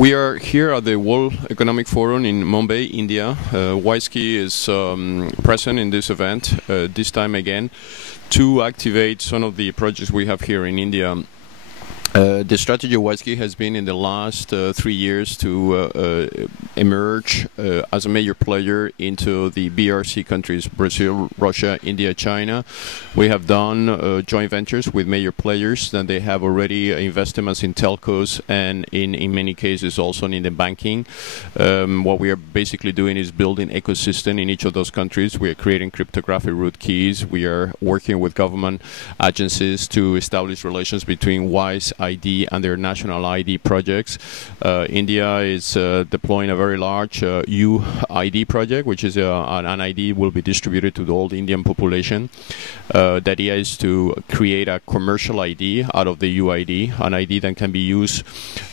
We are here at the World Economic Forum in Mumbai, India. WISeKey is present in this event, this time again, to activate some of the projects we have here in India. The strategy of WISeKey has been in the last 3 years to emerge as a major player into the BRC countries, Brazil, Russia, India, China. We have done joint ventures with major players, and they have already investments in telcos and in many cases also in the banking. What we are basically doing is building ecosystem in each of those countries. We are creating cryptographic root keys. We are working with government agencies to establish relations between WISE ID and their national ID projects. India is deploying a very large UID project, which is an ID will be distributed to the whole Indian population. The idea is to create a commercial ID out of the UID, an ID that can be used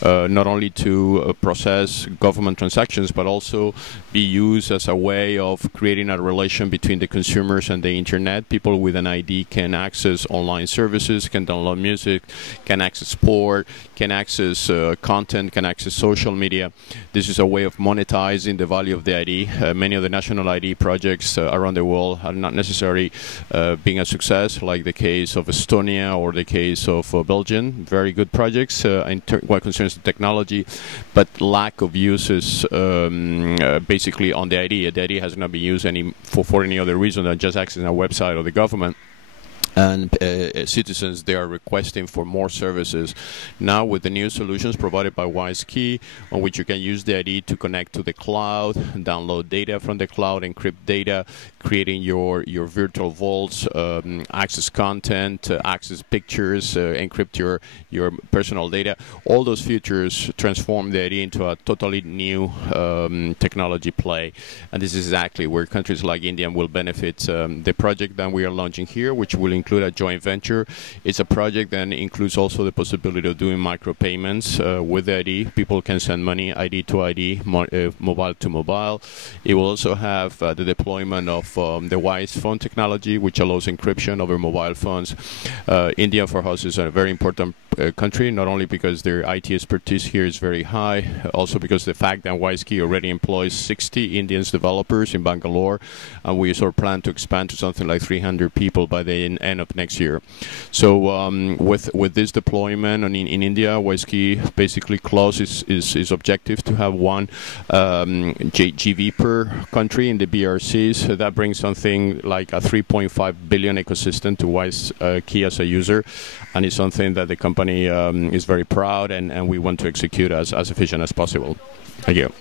not only to process government transactions, but also be used as a way of creating a relation between the consumers and the internet. People with an ID can access online services, can download music, can access sport, can access content, can access social media. This is a way of monetizing the value of the ID. Many of the national ID projects around the world are not necessarily being a success, like the case of Estonia or the case of Belgium. Very good projects in what concerns the technology, but lack of uses basically on the ID. The ID has not been used for any other reason than just accessing a website of the government. And citizens, they are requesting for more services. Now with the new solutions provided by WISeKey, on which you can use the ID to connect to the cloud, download data from the cloud, encrypt data, creating your virtual vaults, access content, access pictures, encrypt your personal data. All those features transform the ID into a totally new technology play. And this is exactly where countries like India will benefit. The project that we are launching here, which will include a joint venture. It's a project that includes also the possibility of doing micropayments with the ID. People can send money ID to ID, mobile to mobile. It will also have the deployment of the WISE phone technology, which allows encryption over mobile phones. India for us is a very important country, not only because their IT expertise here is very high, also because the fact that WISeKey already employs 60 Indian developers in Bangalore, and we sort of plan to expand to something like 300 people by the end of next year. So with this deployment in India, WISeKey basically closes its objective to have one GV per country in the BRCs. So that brings something like a 3.5 billion ecosystem to WISeKey as a user, and it's something that the company is very proud and we want to execute as efficient as possible. Thank you.